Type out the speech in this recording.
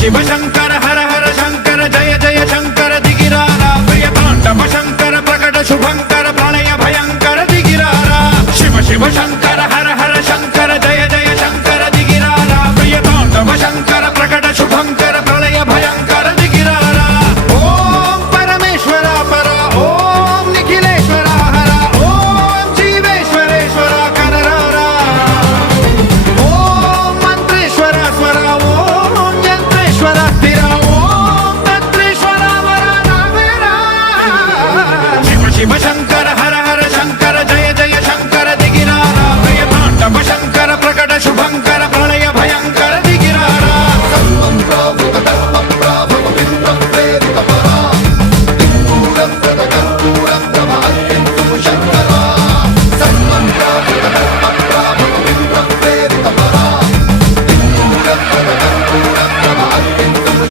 शिव शंकर हर हर शंकर जय जय शंकर दिगिरारा प्रिय तांडव शंकर प्रकट शुभंकर प्रणय भयंकर दिगिरारा शिव शिव शंकर